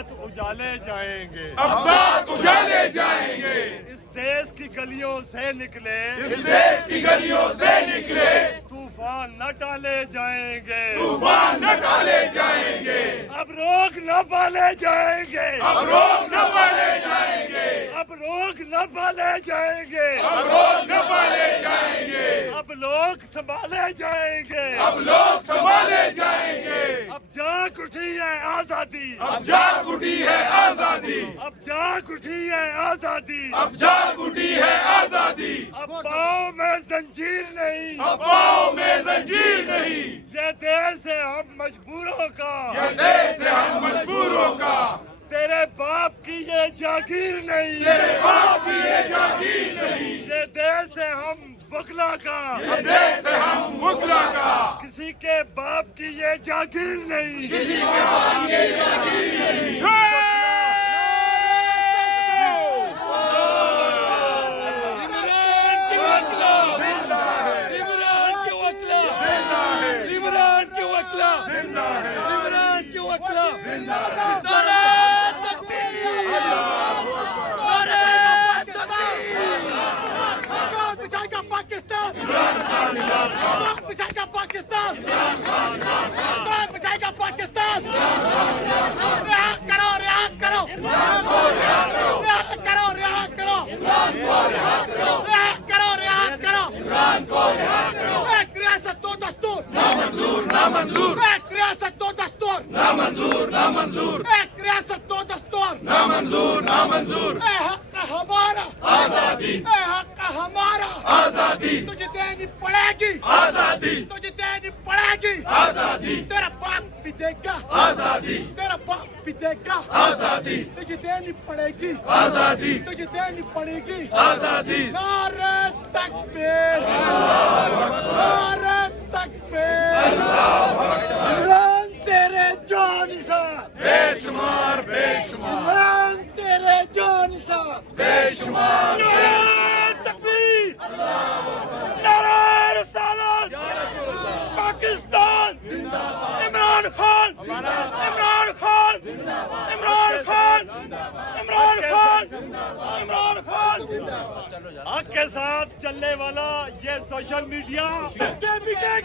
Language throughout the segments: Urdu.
ساتھ اجالے جائیں گے، اب ساتھ اجالے جائیں گے، اس دیس کی گلیوں سے نکلے، اس دیش کی گلیوں سے نکلے، طوفان نہ ٹالے جائیں گے، طوفان نہ ٹالے جائیں گے، اب روک نہ پالے جائیں گے، اب روک نہ پالے جائیں گے، اب روک نہ پالے جائیں گے، اب روک نہ پالے جائیں گے، اب لوگ سنبھالے جائیں گے، اب لوگ سنبھالے جائیں گے، اب جاگ اٹھی ہے آزادی، اب جاگ اٹھی ہے آزادی، اب جاگ اٹھی ہے آزادی، اب جاگ اٹھی ہے آزادی، اب پاؤں میں زنجیر نہیں، اب پاؤں میں زنجیر نہیں، یہ دیش ہے ہم مجبوروں کا، یہ دیش ہے ہم مجبوروں کا، تیرے باپ کی یہ جاگیر نہیں، تیرے باپ کی یہ جاگیر نہیں، یہ دیش ہے ہم وکلا کا، یہ دیش ہے ہم وکلا کا، کسی کے باپ کی یہ جاگیر نہیں، کسی کے باپ کی یہ جاگیر نہیں، نامنظور، ایک ریاست دو دستور، نامنظور، نامنظور، ایک ریاست دو دستور، نامنظور، نامنظور، اے حق ہمارا، آزادی، اے حق ہمارا، آزادی، تجھے دینی پڑے گی، آزادی، تجھے دینی پڑے گی، آزادی، تیرا باپ بھی دے گا، آزادی، تیرا باپ بھی دے گا، آزادی، تجھے دینی پڑے گی، آزادی، تجھے دینی پڑے گی، آزادی، نعرہ تکبیر، نعرہ تکبیر، عمران تیرے جان نثار، بے شمار، بے شمار، عمران تیرے جان نثار، بے شمار، نعرہ تکبیر، نعرہ رسالت، پاکستان، عمران خان، عمران خان، عمران خان، عمران خان، عمران خان، حق کے ساتھ چلنے والا یہ سوشل میڈیا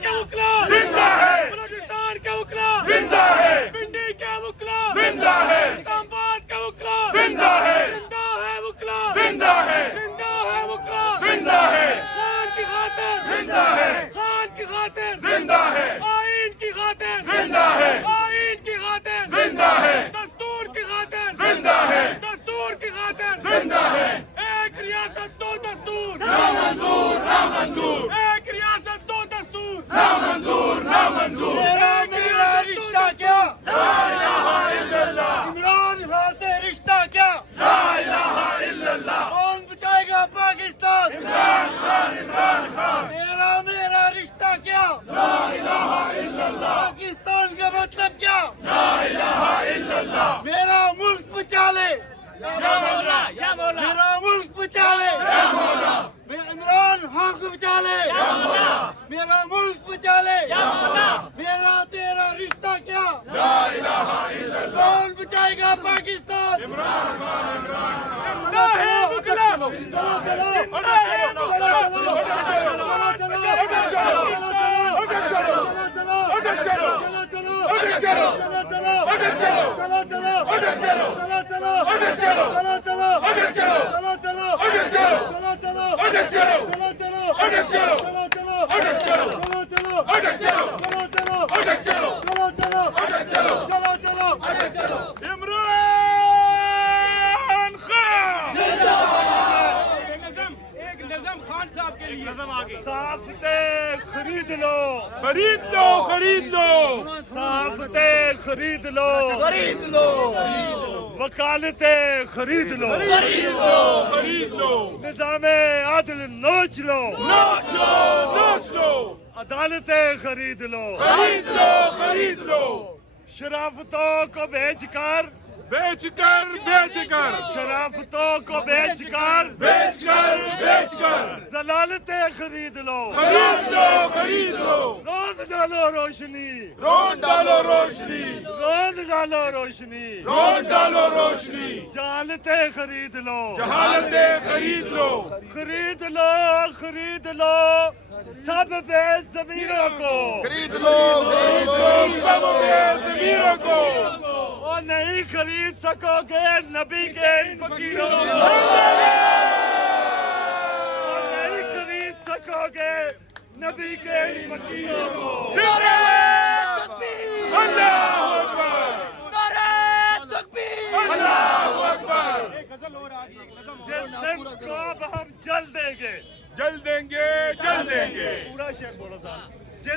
کے وکلا زندہ ہے، بلوچستان کے وکلا زندہ ہے، پنڈی کے وکلا زندہ ہے، اسلام آباد کے وکلا زندہ ہے، زندہ ہے وکلا زندہ ہے، زندہ ہے وکلا زندہ ہے، خان کی خاطر زندہ ہے، خان کی خاطر زندہ ہے، آئین کی خاطر زندہ ہے، آئین کی خاطر زندہ ہے، دستور کی خاطر زندہ ہے، دستور کی خاطر زندہ ہے، ایک ریاست دو دستور نامنظور، نامنظور، ایک ریاست دو دستور نامنظور، نامنظور، میرا رشتہ کیا، لا الہ الا اللہ، عمران خان سے رشتہ کیا، لا الہ الا اللہ، کون بچائے گا پاکستان، عمران خان، عمران خان، میرا رشتہ کیا، لا الہ الا اللہ، پاکستان کا مطلب کیا، لا الہ الا اللہ، میرا ملک بچا لے، یا مولا، یا مولا، میرا ملک بچا لے، یا مولا، عمران خان کو بچا لے، یا مولا، میرا ملک بچا لے، یا مولا، میرا تیرا رشتہ کیا، لا الہ الا اللہ، کون بچائے گا پاکستان، عمران خان، عمران خان، زندہ ہے وکلا عمران خان ایک نظم خان صاحب کے لیے نظم آگے صافتیں خرید لو خرید لو، خرید لو، صافتیں خرید لو خرید لو، وکالتیں خرید لو خرید لو، خرید لو، نظام عدل نوچ لو نوچ لو، نوچ لو، عدالتیں خرید لو خرید لو، خرید لو، شرافتوں کو بیچ کر بیچ کر، بیچ کر، شرافتوں کو بیچ کر بیچ کر، بیچ کر، ضلالتیں خرید لو خرید لو، خرید لو، روز ڈالو روشنی روز ڈالو روشنی، روز روز ڈالو روشنی روز ڈالو روشنی جانتے خرید لو جہالتیں خرید لو خرید لو خرید لو سب بے زمینوں کو خرید لو سب بے زمینوں کو اور نہیں خرید سکو گے نبی کے ان فقیروں کو